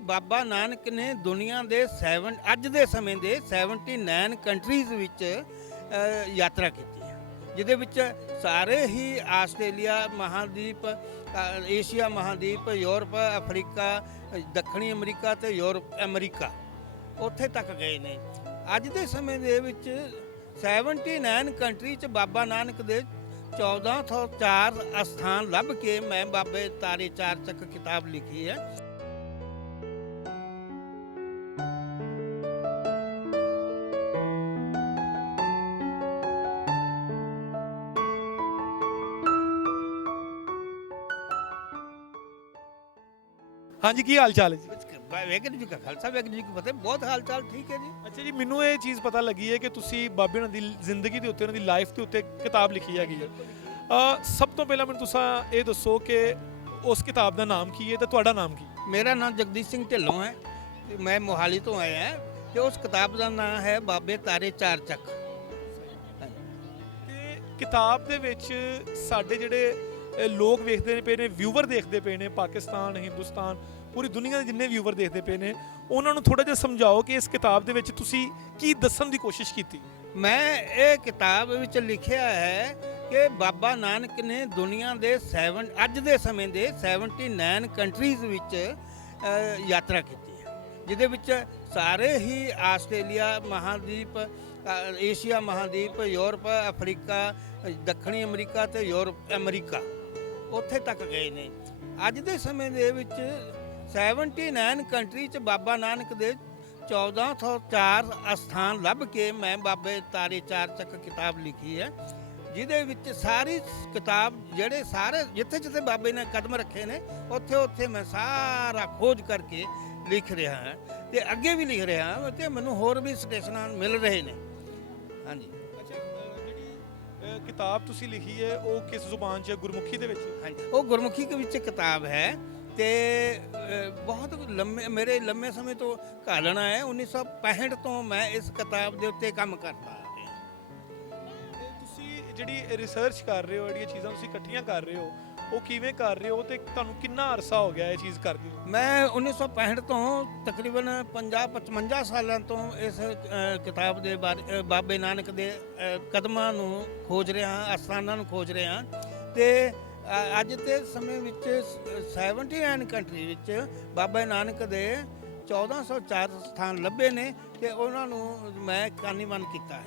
ਬਾਬਾ ਨਾਨਕ ਨੇ ਦੁਨੀਆ ਦੇ ਅੱਜ ਦੇ ਸਮੇਂ ਦੇ 79 ਕੰਟਰੀਜ਼ ਵਿੱਚ ਯਾਤਰਾ ਕੀਤੀ ਹੈ, ਜਿਹਦੇ ਵਿੱਚ ਸਾਰੇ ਹੀ ਆਸਟ੍ਰੇਲੀਆ ਮਹਾਦੀਪ, ਏਸ਼ੀਆ ਮਹਾਦੀਪ, ਯੂਰਪ, ਅਫਰੀਕਾ, ਦੱਖਣੀ ਅਮਰੀਕਾ ਤੇ ਅਮਰੀਕਾ ਉੱਥੇ ਤੱਕ ਗਏ ਨੇ। ਅੱਜ ਦੇ ਸਮੇਂ ਦੇ ਵਿੱਚ 79 ਕੰਟਰੀ 'ਚ ਬਾਬਾ ਨਾਨਕ ਦੇ 1404 ਅਸਥਾਨ ਲੱਭ ਕੇ ਮੈਂ ਬਾਬੇ ਤਾਰੇ ਚਾਰ ਚੱਕ ਕਿਤਾਬ ਲਿਖੀ ਹੈ। हाँ जी, की हाल चाल है जी? ਵਾਹਿਗੁਰੂ ਜੀ ਕਾ ਖਾਲਸਾ, ਵਾਹਿਗੁਰੂ ਜੀ ਕੀ ਫਤਿਹ। ਬਹੁਤ ਹਾਲ ਚਾਲ ਠੀਕ ਹੈ ਜੀ। ਅੱਛਾ ਜੀ, ਮੈਨੂੰ ਇਹ ਚੀਜ਼ ਪਤਾ ਲੱਗੀ ਹੈ ਕਿ ਤੁਸੀਂ ਬਾਬੇ ਉਹਨਾਂ ਦੀ ਜ਼ਿੰਦਗੀ ਦੇ ਉੱਤੇ, ਉਹਨਾਂ ਦੀ ਲਾਈਫ ਦੇ ਉੱਤੇ ਕਿਤਾਬ ਲਿਖੀ ਹੈਗੀ ਹੈ। ਸਭ ਤੋਂ ਪਹਿਲਾਂ ਮੈਨੂੰ ਤੁਸੀਂ ਇਹ ਦੱਸੋ ਕਿ ਉਸ ਕਿਤਾਬ ਦਾ ਨਾਮ ਕੀ ਹੈ ਤੇ ਤੁਹਾਡਾ ਨਾਮ ਕੀ ਹੈ? ਮੇਰਾ ਨਾਮ ਜਗਦੀਸ਼ ਸਿੰਘ ਢਿੱਲੋਂ ਹੈ ਤੇ ਮੈਂ ਮੋਹਾਲੀ ਤੋਂ ਆਇਆ ਹਾਂ ਤੇ ਉਸ ਕਿਤਾਬ ਦਾ ਨਾਮ ਹੈ ਬਾਬੇ ਤਾਰੇ ਚਾਰ ਚੱਕ। ਤੇ ਕਿਤਾਬ ਦੇ ਵਿੱਚ ਸਾਡੇ ਜਿਹੜੇ ਲੋਕ ਵੇਖਦੇ ਪਏ ਨੇ, ਵਿਊਵਰ ਦੇਖਦੇ ਪਏ ਨੇ, ਪਾਕਿਸਤਾਨ, ਹਿੰਦੁਸਤਾਨ, ਪੂਰੀ ਦੁਨੀਆ ਦੇ ਜਿੰਨੇ ਵਿਊਵਰ ਦੇਖਦੇ ਪਏ ਨੇ, ਉਹਨਾਂ ਨੂੰ ਥੋੜਾ ਜਿਹਾ ਸਮਝਾਓ ਕਿ ਇਸ ਕਿਤਾਬ ਦੇ ਵਿੱਚ ਤੁਸੀਂ ਕੀ ਦੱਸਣ ਦੀ ਕੋਸ਼ਿਸ਼ ਕੀਤੀ। ਮੈਂ ਇਹ ਕਿਤਾਬ ਵਿੱਚ ਲਿਖਿਆ ਹੈ ਕਿ ਬਾਬਾ ਨਾਨਕ ਨੇ ਦੁਨੀਆ ਦੇ ਅੱਜ ਦੇ ਸਮੇਂ ਦੇ 79 ਕੰਟਰੀਜ਼ ਵਿੱਚ ਯਾਤਰਾ ਕੀਤੀ ਹੈ, ਜਿਹਦੇ ਵਿੱਚ ਸਾਰੇ ਹੀ ਆਸਟ੍ਰੇਲੀਆ ਮਹਾਦੀਪ, ਏਸ਼ੀਆ ਮਹਾਦੀਪ, ਯੂਰਪ, ਅਫਰੀਕਾ, ਦੱਖਣੀ ਅਮਰੀਕਾ ਤੇ ਅਮਰੀਕਾ ਉੱਥੇ ਤੱਕ ਗਏ ਨੇ। ਅੱਜ ਦੇ ਸਮੇਂ ਦੇ ਵਿੱਚ 79 ਕੰਟਰੀ 'ਚ ਬਾਬਾ ਨਾਨਕ ਦੇ 1404 ਅਸਥਾਨ ਲੱਭ ਕੇ ਮੈਂ ਬਾਬੇ ਤਾਰੇ ਚਾਰ ਚੱਕ ਕਿਤਾਬ ਲਿਖੀ ਹੈ, ਜਿਹਦੇ ਵਿੱਚ ਸਾਰੀ ਕਿਤਾਬ ਜਿਹੜੇ ਸਾਰੇ ਜਿੱਥੇ ਬਾਬੇ ਨੇ ਕਦਮ ਰੱਖੇ ਨੇ ਉੱਥੇ ਮੈਂ ਸਾਰਾ ਖੋਜ ਕਰਕੇ ਲਿਖ ਰਿਹਾ ਹਾਂ ਤੇ ਅੱਗੇ ਵੀ ਲਿਖ ਰਿਹਾ ਹਾਂ ਤੇ ਮੈਨੂੰ ਹੋਰ ਵੀ ਸਟੇਸ਼ਨਾਂ ਮਿਲ ਰਹੇ ਨੇ। ਹਾਂਜੀ। ਜਿਹੜੀ ਕਿਤਾਬ ਤੁਸੀਂ ਲਿਖੀ ਹੈ ਉਹ ਕਿਸ ਜ਼ੁਬਾਨ 'ਚ? ਗੁਰਮੁਖੀ ਦੇ ਵਿੱਚ? ਹਾਂਜੀ, ਉਹ ਗੁਰਮੁਖੀ ਦੇ ਵਿੱਚ ਕਿਤਾਬ ਹੈ ਤੇ ਬਹੁਤ ਮੇਰੇ ਲੰਮੇ ਸਮੇਂ ਤੋਂ ਘਾਲਣਾ ਹੈ। 1965 ਤੋਂ ਮੈਂ ਇਸ ਕਿਤਾਬ ਦੇ ਉੱਤੇ ਕੰਮ ਕਰਦਾ ਆ ਰਿਹਾ। ਤੁਸੀਂ ਜਿਹੜੀ ਰਿਸਰਚ ਕਰ ਰਹੇ ਹੋ, ਜਿਹੜੀਆਂ ਚੀਜ਼ਾਂ ਤੁਸੀਂ ਇਕੱਠੀਆਂ ਕਰ ਰਹੇ ਹੋ, ਉਹ ਕਿਵੇਂ ਕਰ ਰਹੇ ਹੋ ਤੇ ਤੁਹਾਨੂੰ ਕਿੰਨਾ ਅਰਸਾ ਹੋ ਗਿਆ ਇਹ ਚੀਜ਼ ਕਰਦੇ ਹੋ? ਮੈਂ 1965 ਤੋਂ ਤਕਰੀਬਨ 50-55 ਸਾਲਾਂ ਤੋਂ ਇਸ ਕਿਤਾਬ ਦੇ ਬਾਰੇ ਬਾਬੇ ਨਾਨਕ ਦੇ ਕਦਮਾਂ ਨੂੰ ਖੋਜ ਰਿਹਾ ਹਾਂ, ਅਸਥਾਨਾਂ ਨੂੰ ਖੋਜ ਰਿਹਾ ਹਾਂ ਤੇ ਅੱਜ ਦੇ ਸਮੇਂ ਵਿੱਚ 79 ਕੰਟਰੀ ਵਿੱਚ ਬਾਬਾ ਨਾਨਕ ਦੇ 1404 ਸਥਾਨ ਲੱਭੇ ਨੇ ਤੇ ਉਹਨਾਂ ਨੂੰ ਮੈਂ ਕਾਨੀਵਨ ਕੀਤਾ ਹੈ।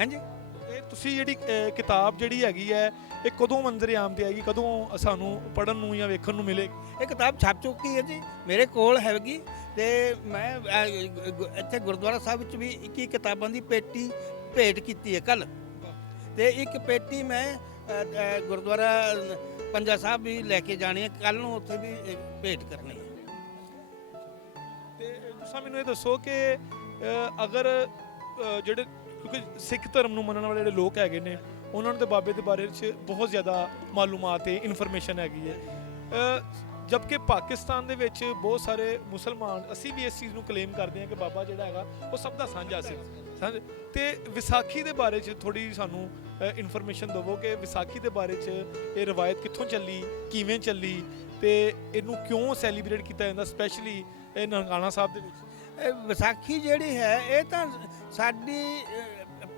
ਹਾਂਜੀ। ਇਹ ਤੁਸੀਂ ਜਿਹੜੀ ਕਿਤਾਬ ਜਿਹੜੀ ਹੈਗੀ ਹੈ ਇਹ ਕਦੋਂ ਮੰਜ਼ਰ ਆਮ ਤੇ ਆਏਗੀ, ਕਦੋਂ ਸਾਨੂੰ ਪੜ੍ਹਨ ਨੂੰ ਜਾਂ ਵੇਖਣ ਨੂੰ ਮਿਲੇਗੀ? ਇਹ ਕਿਤਾਬ ਛਪ ਚੁੱਕੀ ਹੈ ਜੀ, ਮੇਰੇ ਕੋਲ ਹੈਗੀ ਤੇ ਮੈਂ ਇੱਥੇ ਗੁਰਦੁਆਰਾ ਸਾਹਿਬ ਵਿੱਚ ਵੀ 21 ਕਿਤਾਬਾਂ ਦੀ ਪੇਟੀ ਭੇਟ ਕੀਤੀ ਹੈ ਕੱਲ, ਤੇ ਇੱਕ ਪੇਟੀ ਮੈਂ ਗੁਰਦੁਆਰਾ ਪੰਜਾ ਸਾਹਿਬ ਵੀ ਲੈ ਕੇ ਜਾਣੀ ਹੈ, ਕੱਲ ਨੂੰ ਉੱਥੇ ਵੀ ਭੇਟ ਕਰਨੀ ਹੈ। ਤੇ ਤੁਸੀਂ ਮੈਨੂੰ ਇਹ ਦੱਸੋ ਕਿ ਅਗਰ ਜਿਹੜੇ, ਕਿਉਂਕਿ ਸਿੱਖ ਧਰਮ ਨੂੰ ਮੰਨਣ ਵਾਲੇ ਜਿਹੜੇ ਲੋਕ ਹੈਗੇ ਨੇ ਉਹਨਾਂ ਨੂੰ ਤੇ ਬਾਬੇ ਦੇ ਬਾਰੇ 'ਚ ਬਹੁਤ ਜ਼ਿਆਦਾ ਮਾਲੂਮਾਤ ਹੈ, ਇਨਫੋਰਮੇਸ਼ਨ ਹੈਗੀ ਹੈ, ਜਦਕਿ ਪਾਕਿਸਤਾਨ ਦੇ ਵਿੱਚ ਬਹੁਤ ਸਾਰੇ ਮੁਸਲਮਾਨ, ਅਸੀਂ ਵੀ ਇਸ ਚੀਜ਼ ਨੂੰ ਕਲੇਮ ਕਰਦੇ ਹਾਂ ਕਿ ਬਾਬਾ ਜਿਹੜਾ ਹੈਗਾ ਉਹ ਸਭ ਦਾ ਸਾਂਝਾ ਸੀ। ਤੇ ਵਿਸਾਖੀ ਦੇ ਬਾਰੇ 'ਚ ਥੋੜੀ ਸਾਨੂੰ ਇਨਫੋਰਮੇਸ਼ਨ ਦਿਵੋ ਕਿ ਵਿਸਾਖੀ ਦੇ ਬਾਰੇ 'ਚ ਇਹ ਰਵਾਇਤ ਕਿੱਥੋਂ ਚੱਲੀ, ਕਿਵੇਂ ਚੱਲੀ ਤੇ ਇਹਨੂੰ ਕਿਉਂ ਸੈਲੀਬ੍ਰੇਟ ਕੀਤਾ ਜਾਂਦਾ, ਸਪੈਸ਼ਲੀ ਇਹ ਨਨਕਾਣਾ ਸਾਹਿਬ ਦੇ ਵਿੱਚ। ਇਹ ਵਿਸਾਖੀ ਜਿਹੜੀ ਹੈ ਇਹ ਤਾਂ ਸਾਡੀ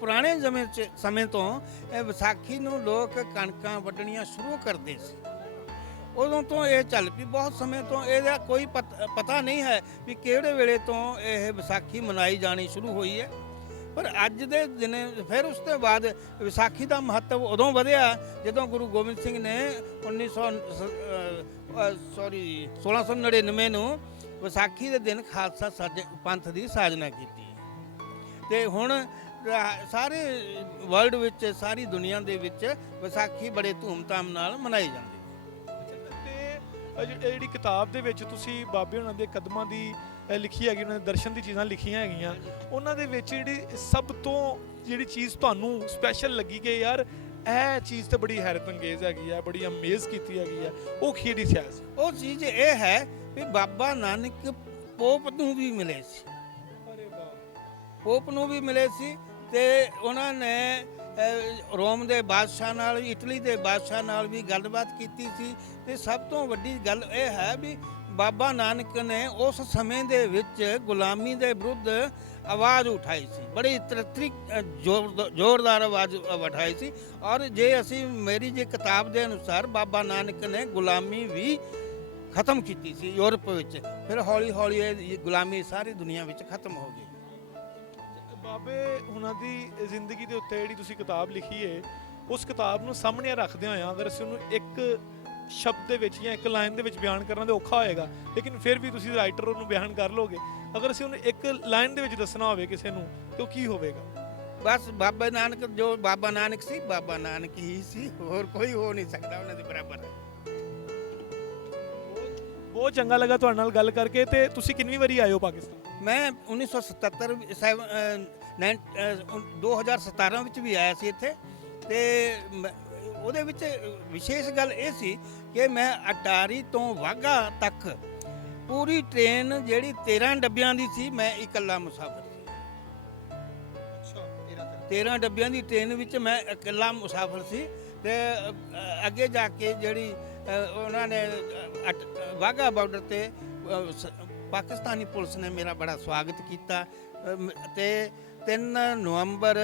ਪੁਰਾਣੇ ਸਮੇਂ ਤੋਂ ਇਹ ਵਿਸਾਖੀ ਨੂੰ ਲੋਕ ਕਣਕਾਂ ਵੱਢਣੀਆਂ ਸ਼ੁਰੂ ਕਰਦੇ ਸੀ, ਉਦੋਂ ਤੋਂ ਇਹ ਚੱਲ ਪਈ। ਬਹੁਤ ਸਮੇਂ ਤੋਂ ਇਹਦਾ ਕੋਈ ਪਤਾ ਨਹੀਂ ਹੈ ਵੀ ਕਿਹੜੇ ਵੇਲੇ ਤੋਂ ਇਹ ਵਿਸਾਖੀ ਮਨਾਈ ਜਾਣੀ ਸ਼ੁਰੂ ਹੋਈ ਹੈ, ਪਰ ਅੱਜ ਦੇ ਦਿਨ ਫਿਰ ਉਸ ਤੋਂ ਬਾਅਦ ਵਿਸਾਖੀ ਦਾ ਮਹੱਤਵ ਉਦੋਂ ਵਧਿਆ ਜਦੋਂ ਗੁਰੂ ਗੋਬਿੰਦ ਸਿੰਘ ਨੇ 1699 ਨੂੰ ਵਿਸਾਖੀ ਦੇ ਦਿਨ ਖਾਲਸਾ ਪੰਥ ਦੀ ਸਾਜਨਾ ਕੀਤੀ ਤੇ ਹੁਣ ਸਾਰੇ ਵਰਲਡ ਵਿੱਚ, ਸਾਰੀ ਦੁਨੀਆ ਦੇ ਵਿੱਚ ਵਿਸਾਖੀ ਬੜੇ ਧੂਮਧਾਮ ਨਾਲ ਮਨਾਈ ਜਾਂਦੀ ਹੈ। ਤੇ ਜਿਹੜੀ ਕਿਤਾਬ ਦੇ ਵਿੱਚ ਤੁਸੀਂ ਬਾਬੇ ਉਹਨਾਂ ਦੇ ਕਦਮਾਂ ਦੀ ਲਿਖੀ ਹੈਗੀ, ਉਹਨਾਂ ਦੇ ਦਰਸ਼ਨ ਦੀ ਚੀਜ਼ਾਂ ਲਿਖੀਆਂ ਹੈਗੀਆਂ, ਉਹਨਾਂ ਦੇ ਵਿੱਚ ਜਿਹੜੀ ਸਭ ਤੋਂ ਜਿਹੜੀ ਚੀਜ਼ ਤੁਹਾਨੂੰ ਸਪੈਸ਼ਲ ਲੱਗੀ ਕਿ ਯਾਰ ਇਹ ਚੀਜ਼ ਤਾਂ ਬੜੀ ਹੈਰਤ ਅੰਗੇਜ਼ ਹੈਗੀ ਹੈ, ਬੜੀ ਅਮੇਜ਼ ਕੀਤੀ ਹੈਗੀ ਹੈ, ਉਹ ਕਿਹੜੀ ਸੀ? ਉਹ ਚੀਜ਼ ਇਹ ਹੈ ਵੀ ਬਾਬਾ ਨਾਨਕ ਪੋਪ ਨੂੰ ਵੀ ਮਿਲੇ ਸੀ, ਪੋਪ ਨੂੰ ਵੀ ਮਿਲੇ ਸੀ ਤੇ ਉਹਨਾਂ ਨੇ ਰੋਮ ਦੇ ਬਾਦਸ਼ਾਹ ਨਾਲ, ਇਟਲੀ ਦੇ ਬਾਦਸ਼ਾਹ ਨਾਲ ਵੀ ਗੱਲਬਾਤ ਕੀਤੀ ਸੀ। ਤੇ ਸਭ ਤੋਂ ਵੱਡੀ ਗੱਲ ਇਹ ਹੈ ਵੀ ਬਾਬਾ ਨਾਨਕ ਨੇ ਉਸ ਸਮੇਂ ਦੇ ਵਿੱਚ ਗੁਲਾਮੀ ਦੇ ਵਿਰੁੱਧ ਆਵਾਜ਼ ਉਠਾਈ ਸੀ, ਬੜੀ ਜ਼ੋਰਦਾਰ ਆਵਾਜ਼ ਉਠਾਈ ਸੀ। ਔਰ ਜੇ ਅਸੀਂ ਮੇਰੀ ਜੇ ਕਿਤਾਬ ਦੇ ਅਨੁਸਾਰ ਬਾਬਾ ਨਾਨਕ ਨੇ ਗੁਲਾਮੀ ਵੀ ਖਤਮ ਕੀਤੀ ਸੀ ਯੂਰਪ ਵਿੱਚ। ਫਿਰ ਹੌਲੀ ਹੌਲੀ ਇਹ ਗੁਲਾਮੀ ਸਾਰੀ ਦੁਨੀਆ ਵਿੱਚ ਖਤਮ ਹੋ ਗਈ। ਬਾਬੇ ਹੁਣਾਂ ਦੀ ਜ਼ਿੰਦਗੀ ਦੇ ਉੱਤੇ ਜਿਹੜੀ ਤੁਸੀਂ ਕਿਤਾਬ ਲਿਖੀ ਹੈ, ਉਸ ਕਿਤਾਬ ਨੂੰ ਸਾਹਮਣੇ ਰੱਖਦੇ ਹੋਇਆ ਅਗਰ ਅਸੀਂ ਉਹਨੂੰ ਇੱਕ ਸ਼ਬਦ ਦੇ ਵਿੱਚ ਜਾਂ ਇੱਕ ਲਾਈਨ ਦੇ ਵਿੱਚ ਬਿਆਨ ਕਰਨਾ ਤਾਂ ਔਖਾ ਹੋਏਗਾ, ਲੇਕਿਨ ਫਿਰ ਵੀ ਤੁਸੀਂ ਰਾਈਟਰ ਉਹਨੂੰ ਬਿਆਨ ਕਰ ਲੋਗੇ। ਅਗਰ ਅਸੀਂ ਉਹਨੂੰ ਇੱਕ ਲਾਈਨ ਦੇ ਵਿੱਚ ਦੱਸਣਾ ਹੋਵੇ ਕਿਸੇ ਨੂੰ ਤਾਂ ਉਹ ਕੀ ਹੋਵੇਗਾ? ਬਸ ਬਾਬਾ ਨਾਨਕ, ਜੋ ਬਾਬਾ ਨਾਨਕ ਸੀ ਬਾਬਾ ਨਾਨਕ ਹੀ ਸੀ, ਹੋਰ ਕੋਈ ਹੋ ਨਹੀਂ ਸਕਦਾ ਉਹਨਾਂ ਦੇ ਬਰਾਬਰ। ਬਹੁਤ ਚੰਗਾ ਲੱਗਾ ਤੁਹਾਡੇ ਨਾਲ ਗੱਲ ਕਰਕੇ। ਤੇ ਤੁਸੀਂ ਕਿੰਨੀ ਵਾਰੀ ਆਏ ਹੋ ਪਾਕਿਸਤਾਨ? ਮੈਂ 2017 ਵਿੱਚ ਵੀ ਆਇਆ ਸੀ ਇੱਥੇ। ਤੇ ਉਹਦੇ ਵਿੱਚ ਵਿਸ਼ੇਸ਼ ਗੱਲ ਇਹ ਸੀ ਕਿ ਮੈਂ ਅਟਾਰੀ ਤੋਂ ਵਾਘਾ ਤੱਕ ਪੂਰੀ ਟ੍ਰੇਨ ਜਿਹੜੀ 13 ਡੱਬਿਆਂ ਦੀ ਸੀ, ਮੈਂ ਇਕੱਲਾ ਮੁਸਾਫਰ ਸੀ। 13 ਡੱਬਿਆਂ ਦੀ ਟ੍ਰੇਨ ਵਿੱਚ ਮੈਂ ਇਕੱਲਾ ਮੁਸਾਫਰ ਸੀ। ਤੇ ਅੱਗੇ ਜਾ ਕੇ ਜਿਹੜੀ ਉਹਨਾਂ ਨੇ ਵਾਘਾ ਬਾਰਡਰ ਤੇ ਪਾਕਿਸਤਾਨੀ ਪੁਲਿਸ ਨੇ ਮੇਰਾ ਬੜਾ ਸਵਾਗਤ ਕੀਤਾ। ਤੇ 3 ਨਵੰਬਰ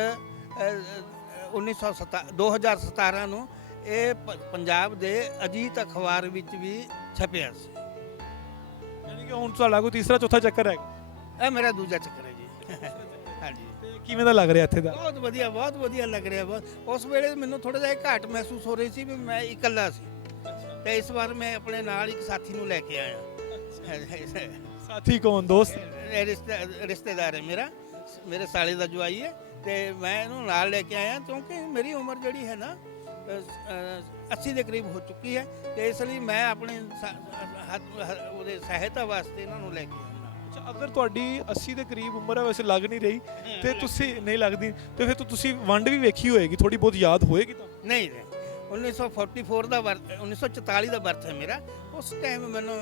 2017 ਨੂੰ ਇਹ ਪੰਜਾਬ ਦੇ ਅਜੀਤ ਅਖਬਾਰ ਵਿੱਚ ਵੀ ਛਪਿਆ ਸੀ। ਯਾਨੀ ਕਿ ਹੁਣ ਤੁਹਾਡਾ ਕੋਈ ਤੀਸਰਾ ਚੌਥਾ ਚੱਕਰ ਹੈ? ਇਹ ਮੇਰਾ ਦੂਜਾ ਚੱਕਰ ਹੈ ਜੀ। ਹਾਂਜੀ। ਤੇ ਕਿਵੇਂ ਦਾ ਲੱਗ ਰਿਹਾ ਇੱਥੇ ਦਾ? ਬਹੁਤ ਵਧੀਆ ਲੱਗ ਰਿਹਾ। ਉਸ ਵੇਲੇ ਮੈਨੂੰ ਥੋੜਾ ਜਿਹਾ ਘਾਟ ਮਹਿਸੂਸ ਹੋ ਰਹੀ ਸੀ ਵੀ ਮੈਂ ਇਕੱਲਾ ਸੀ। ਤੇ ਇਸ ਵਾਰ ਮੈਂ ਆਪਣੇ ਨਾਲ ਇੱਕ ਸਾਥੀ ਨੂੰ ਲੈ ਕੇ ਆਇਆ। ਸਾਥੀ ਕੌਣ? ਦੋਸਤ? ਰਿਸ਼ਤੇਦਾਰ ਹੈ ਮੇਰਾ, ਮੇਰੇ ਸਾਲੇ ਦਾ ਜਵਾਈ ਹੈ। ਤੇ ਮੈਂ ਇਹਨੂੰ ਨਾਲ ਲੈ ਕੇ ਆਇਆ ਕਿਉਂਕਿ ਮੇਰੀ ਉਮਰ ਜਿਹੜੀ ਹੈ ਨਾ 80 ਦੇ ਕਰੀਬ ਹੋ ਚੁੱਕੀ ਹੈ। ਤੇ ਇਸ ਲਈ ਮੈਂ ਆਪਣੇ ਉਹਦੇ ਸਹਾਇਤਾ ਵਾਸਤੇ ਇਹਨਾਂ ਨੂੰ ਲੈ ਕੇ ਆਇਆ। ਅੱਛਾ, ਅਗਰ ਤੁਹਾਡੀ 80 ਦੇ ਕਰੀਬ ਉਮਰ ਹੈ, ਵੈਸੇ ਲੱਗ ਨਹੀਂ ਰਹੀ, ਤੇ ਤੁਸੀਂ ਨਹੀਂ ਲੱਗਦੀ, ਤੇ ਫਿਰ ਤਾਂ ਤੁਸੀਂ ਵੰਡ ਵੀ ਵੇਖੀ ਹੋਏਗੀ, ਥੋੜੀ ਬਹੁਤ ਯਾਦ ਹੋਏਗੀ ਤਾਂ? ਨਹੀਂ 1944 ਦਾ 1944 ਦਾ ਬਰਥ ਹੈ ਮੇਰਾ। ਉਸ ਟਾਈਮ ਮੈਨੂੰ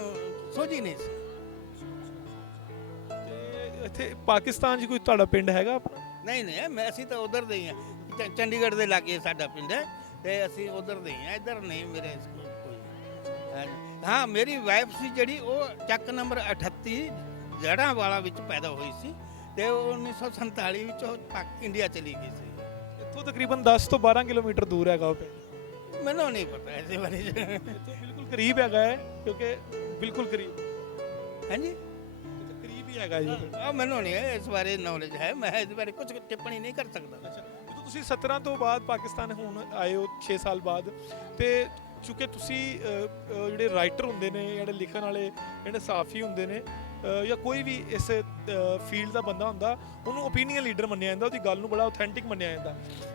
ਸੋਝੀ ਨਹੀਂ ਸੀ। ਤੇ ਇੱਥੇ ਪਾਕਿਸਤਾਨ 'ਚ ਕੋਈ ਤੁਹਾਡਾ ਪਿੰਡ ਹੈਗਾ ਆਪਣਾ? ਨਹੀਂ ਅਸੀਂ ਤਾਂ ਉਧਰ ਦੇ ਹੀ ਹਾਂ। ਚੰਡੀਗੜ੍ਹ ਦੇ ਲਾਗੇ ਸਾਡਾ ਪਿੰਡ ਹੈ ਤੇ ਅਸੀਂ ਉਧਰ ਦੇ ਹੀ ਹਾਂ, ਇੱਧਰ ਨਹੀਂ ਮੇਰੇ ਕੋਈ। ਹਾਂ, ਮੇਰੀ ਵਾਈਫ ਸੀ ਜਿਹੜੀ ਉਹ ਚੱਕ ਨੰਬਰ 38 ਜੜ੍ਹਾਂ ਵਾਲਾ ਵਿੱਚ ਪੈਦਾ ਹੋਈ ਸੀ ਤੇ 1947 ਵਿੱਚ ਉਹ ਇੰਡੀਆ ਚਲੀ ਗਈ ਸੀ। ਇੱਥੋਂ ਤਕਰੀਬਨ 10 ਤੋਂ 12 ਕਿਲੋਮੀਟਰ ਦੂਰ ਹੈਗਾ ਉਹ ਪਿੰਡ। ਮੈਨੂੰ ਨਹੀਂ ਪਤਾ ਇਸੇ ਬਾਰੇ। ਇੱਥੋਂ ਬਿਲਕੁਲ ਕਰੀਬ ਹੈਗਾ ਹੈ, ਕਿਉਂਕਿ ਬਿਲਕੁਲ ਕਰੀਬ। ਹਾਂਜੀ, ਕਰੀਬ ਹੀ ਹੈਗਾ ਜੀ। ਮੈਨੂੰ ਨਹੀਂ ਇਸ ਬਾਰੇ ਨੌਲੇਜ ਹੈ, ਮੈਂ ਇਸ ਬਾਰੇ ਕੁਝ ਟਿੱਪਣੀ ਨਹੀਂ ਕਰ ਸਕਦਾ। ਜਦੋਂ ਤੁਸੀਂ 17 ਤੋਂ ਬਾਅਦ ਪਾਕਿਸਤਾਨ ਹੁਣ ਆਏ ਹੋ 6 ਸਾਲ ਬਾਅਦ, ਤੇ ਚੂੰਕਿ ਤੁਸੀਂ ਜਿਹੜੇ ਰਾਈਟਰ ਹੁੰਦੇ ਨੇ, ਜਿਹੜੇ ਲਿਖਣ ਵਾਲੇ, ਜਿਹੜੇ ਸਾਫੀ ਹੁੰਦੇ ਨੇ, ਜਾਂ ਕੋਈ ਵੀ ਇਸ ਫੀਲਡ ਦਾ ਬੰਦਾ ਹੁੰਦਾ, ਉਹਨੂੰ ਓਪੀਨੀਅਨ ਲੀਡਰ ਮੰਨਿਆ ਜਾਂਦਾ, ਉਹਦੀ ਗੱਲ ਨੂੰ ਬੜਾ ਆਥੈਂਟਿਕ ਮੰਨਿਆ ਜਾਂਦਾ।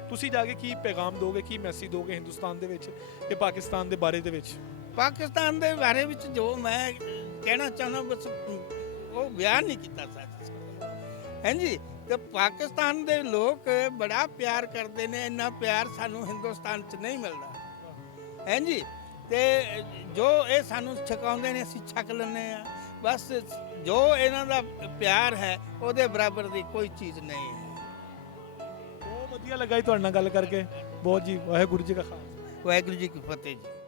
ਤੁਸੀਂ ਜਾ ਕੇ ਕੀ ਪੈਗਾਮ ਦੋਗੇ, ਕੀ ਮੈਸੇਜ ਦੋਗੇ ਹਿੰਦੁਸਤਾਨ ਦੇ ਵਿੱਚ ਤੇ ਪਾਕਿਸਤਾਨ ਦੇ ਬਾਰੇ ਦੇ ਵਿੱਚ? ਪਾਕਿਸਤਾਨ ਦੇ ਬਾਰੇ ਵਿੱਚ ਜੋ ਮੈਂ ਕਹਿਣਾ ਚਾਹੁੰਦਾ ਬਸ ਉਹ ਬਿਆਨ ਨਹੀਂ ਕੀਤਾ ਸਕਦਾ। ਹਾਂਜੀ, ਤੇ ਪਾਕਿਸਤਾਨ ਦੇ ਲੋਕ ਬੜਾ ਪਿਆਰ ਕਰਦੇ ਨੇ, ਇੰਨਾ ਪਿਆਰ ਸਾਨੂੰ ਹਿੰਦੁਸਤਾਨ 'ਚ ਨਹੀਂ ਮਿਲਦਾ। ਹਾਂਜੀ, ਤੇ ਜੋ ਇਹ ਸਾਨੂੰ ਛਕਾਉਂਦੇ ਨੇ ਅਸੀਂ ਛਕ ਲੈਂਦੇ ਆ। ਬਸ ਜੋ ਇਹਨਾਂ ਦਾ ਪਿਆਰ ਹੈ ਉਹਦੇ ਬਰਾਬਰ ਦੀ ਕੋਈ ਚੀਜ਼ ਨਹੀਂ ਹੈ। ਬਹੁਤ ਵਧੀਆ ਲੱਗਾ ਜੀ ਤੁਹਾਡੇ ਨਾਲ ਗੱਲ ਕਰਕੇ। ਬਹੁਤ ਜੀ, ਵਾਹਿਗੁਰੂ ਜੀ ਕਾ ਖਾਲਸਾ, ਵਾਹਿਗੁਰੂ ਜੀ ਕੀ ਫਤਿਹ ਜੀ।